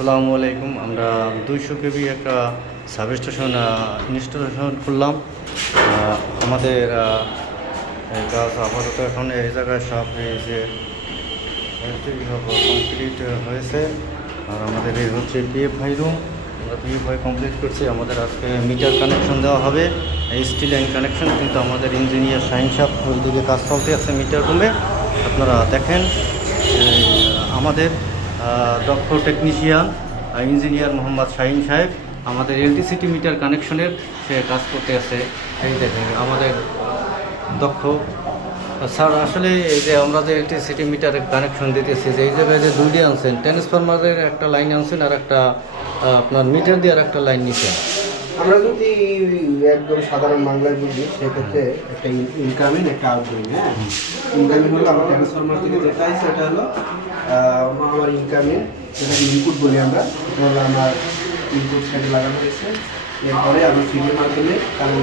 আসসালামু আলাইকুম। আমরা 200 কেবি একটা সাবস্টেশন ইনস্টলেশন করলাম। আমাদের এই কাজ আপাতত এখন এই জায়গায় সব এই যে কমপ্লিট হয়েছে। আর আমাদের এই হচ্ছে পিএফআই রুম। আমরা পিএফআই কমপ্লিট করছি। আমাদের আজকে মিটার কানেকশন দেওয়া হবে, এই স্টিল লাইন কানেকশন। কিন্তু আমাদের ইঞ্জিনিয়ার শাহিন সাহেব ওইদিকে কাজ চলতে আছে মিটার রুমে। আপনারা দেখেন আমাদের দক্ষ টেকনিশিয়ান ইঞ্জিনিয়ার মোহাম্মদ শাহিন সাহেব আমাদের এলটিসিটি মিটার কানেকশনের সে কাজ করতে আছে। এই দেখেন আমাদের দক্ষ স্যার। আসলে এই যে আমরা যে এলটিসিটি মিটারের কানেকশন দিতেছি, যে এই জায়গায় যে দুইটি আনছেন, ট্রান্সফরমারের একটা লাইন আনছেন আর একটা আপনার মিটার দিয়ে আর একটা লাইন নিচ্ছেন। আমরা যদি একদম সাধারণ বাংলায় বুঝি সেক্ষেত্রে একটা ইনকামিং একটা আউটগোয়িং। হ্যাঁ, ইনকামিং হলো আমার ট্রান্সফরমার থেকে যেটা আছে সেটা হলো আমার ইনকামিং, যেটাকে ইনপুট বলি আমরা। এটা হলো আমার ইনপুট সাইডে লাগানো হয়েছে। এরপরে আমি সিডির মাধ্যমে, কারণ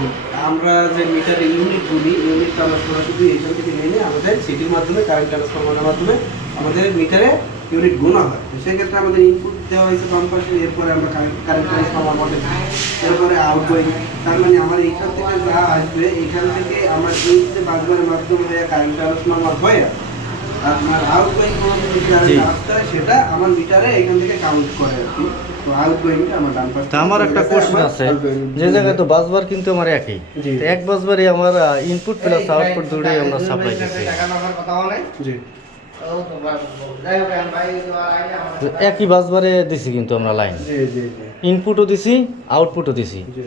আমরা যে মিটারের ইউনিটগুলি ইউনিটটা আমরা সরাসরি এইখান থেকে নিয়ে আমাদের সিডির মাধ্যমে কারেন্ট ট্রান্সফরমারের মাধ্যমে আমাদের মিটারে ইউনিট গোনা হয়। তো সেক্ষেত্রে আমাদের ইনপুট দেওয়া হয়েছে বাম পাশে, এরপরে আমরা কারেন্ট ট্রান্সফরমার আমাদের, এরপরে আউটগোয়িং। তার মানে আমার এইখান থেকে যা আসবে এইখান থেকে আমার এই যে বাসবারের মাধ্যমে কারেন্ট ট্রান্সফরমার হয়ে আপনার আউটগোয়িং কোনো যদি কারেন্ট আসতে হয় সেটা আমার মিটারে এখান থেকে কাউন্ট করে আর কি। তো আউটগোয়িংটা আমার ডান পাশে। আমার একটা কোশ্চেন আছে, যে জায়গায় তো বাসবার কিন্তু আমার একই, এক বাসবারই আমার ইনপুট প্লাস আউটপুট দুটোই আমরা সাপ্লাই দিচ্ছি। জি, একই বাসবারে দিছি কিন্তু আমরা লাইন, জি জি জি ইনপুটও দিছি আউটপুটও দিছি। জি।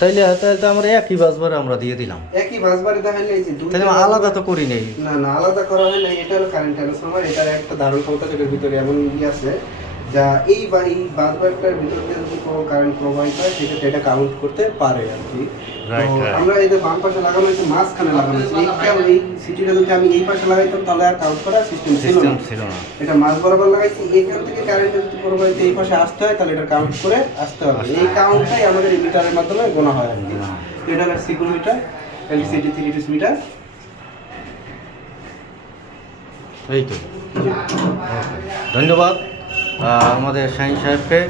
তাইলে তাহলে আমরা একই বাসবারে আমরা দিয়ে দিলাম। একই বাসবারে দেখাইলে এই যে তাহলে আমরা আলাদা তো করি নেই। না না, আলাদা করা হয় না। এটা হলো কারেন্ট ট্রান্সফরমার, এটার একটা ধারণ ক্ষমতা যেটার ভিতরে এমন আছে যা এই বাসবারটার ভিতর দিয়ে যদি কোনো কারেন্ট প্রবাহিত হয় সেক্ষেত্রে এটা কাউন্ট করতে পারে আর কি। আমরা এই যে বাম পাশে লাগানো হয়েছে, মাঝখানে লাগানো হয়েছে। এই সিটিটা যদি আমি এই পাশে লাগাইতাম তাহলে আর কাউন্ট করার সিস্টেম ছিল না। এটা মাঝ বরাবর লাগাইছি, এখান থেকে কারেন্ট যদি প্রবাহিত এই পাশে আসতে হয় তাহলে এটা কাউন্ট করে আসতে হবে। এই কাউন্টটাই আমাদের এই মিটারের মাধ্যমে গোনা হয় আর কি। এটা হলো সিকিউর মিটার, এলটিসিটি 3 মিটার। এই তো, ধন্যবাদ আমাদের শাহিন সাহেবকে।